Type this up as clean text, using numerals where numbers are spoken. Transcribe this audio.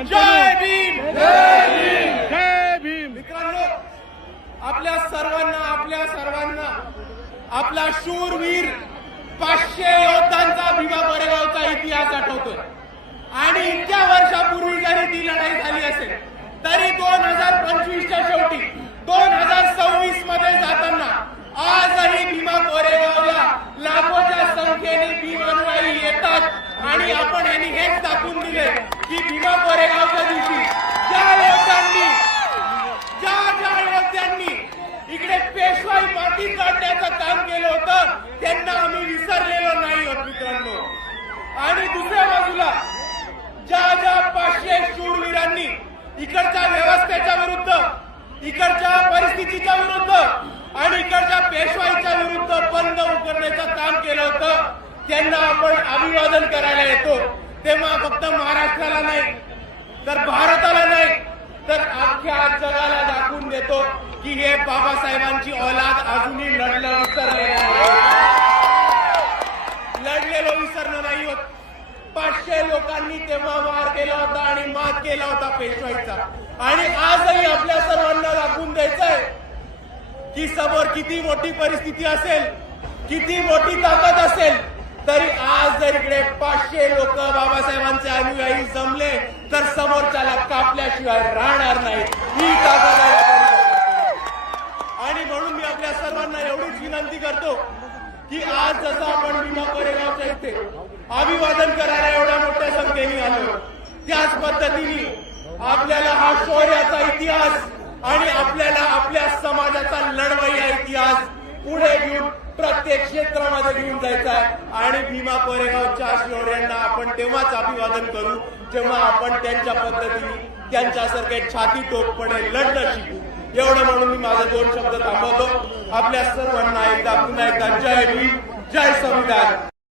जय भीम, जय भीम, जय भीम. मित्रांनो, आपल्या सर्वांना आपला शूरवीर 500 योद्धांचा भीमा कोरेगावचा इतिहास आठवतोय. आणि इतक्या वर्षापूर्वी जरी ती लढाई झाली असेल तरी 2025च्या शेवटी 2026 मध्ये जाताना आजही भीमा कोरेगावला लाखोच्या संख्येने भीम अनुयायी येतात. आणि आपण यांनी हेच दाखवून दिले की भीमा कोरेगावच्या दिवशी ज्या योद्ध्यांनी इकडे पेशवाई माती काढण्याचं काम केलं होतं त्यांना आम्ही विसरलेलो नाही आहोत मित्रांनो. आणि दुसऱ्या बाजूला ज्या 500 शूरवीरांनी इकडच्या व्यवस्थेच्या विरुद्ध, इकडच्या परिस्थितीच्या विरुद्ध आणि इकडच्या पेशवाईच्या विरुद्ध बंद उकरण्याचं काम केलं होतं त्यांना आपण अभिवादन करायला येतो. तेव्हा फक्त महाराष्ट्राला नाही तर भारताला नाही तर अख्ख्या जगाला दाखवून देतो की हे बाबासाहेबांची औलाद अजूनही लढलेलो विसरलो नाही होत. 500 लोकांनी तेव्हा वार केला होता आणि मात केला होता पेशवाईचा. आणि आजही आपल्या सर्वांना दाखवून द्यायचंय की समोर किती मोठी परिस्थिती असेल, किती मोठी ताकद असेल, तरी आज जर इकडे 500 लोक बाबासाहेबांचे अनुयायी जमले तर समोरच्याला कापल्याशिवाय राहणार नाही. ही ताकद आहे. आणि म्हणून मी आपल्या सर्वांना एवढीच विनंती करतो की आज जसं आपण भीमा कोरेगावच्या इथे अभिवादन करायला एवढ्या मोठ्या संख्येने आलो, त्याच पद्धतीने आपल्याला हा शौर्याचा इतिहास आणि आपल्याला आपल्या समाजाचा लढवय्या इतिहास पुढे घेऊन प्रत्येक क्षेत्रामध्ये घेऊन जायचा आहे. आणि भीमा कोरेगावच्या शौर्यांना आपण तेव्हाच अभिवादन करू जेव्हा आपण त्यांच्या पद्धतीने त्यांच्यासारखे छाती टोकपणे लढणं शिकू. एवढं म्हणून मी माझे 2 शब्द थांबवतो. आपल्या सर्वांना एकदा पुन्हा एकदा जय भीम, जय संविधान.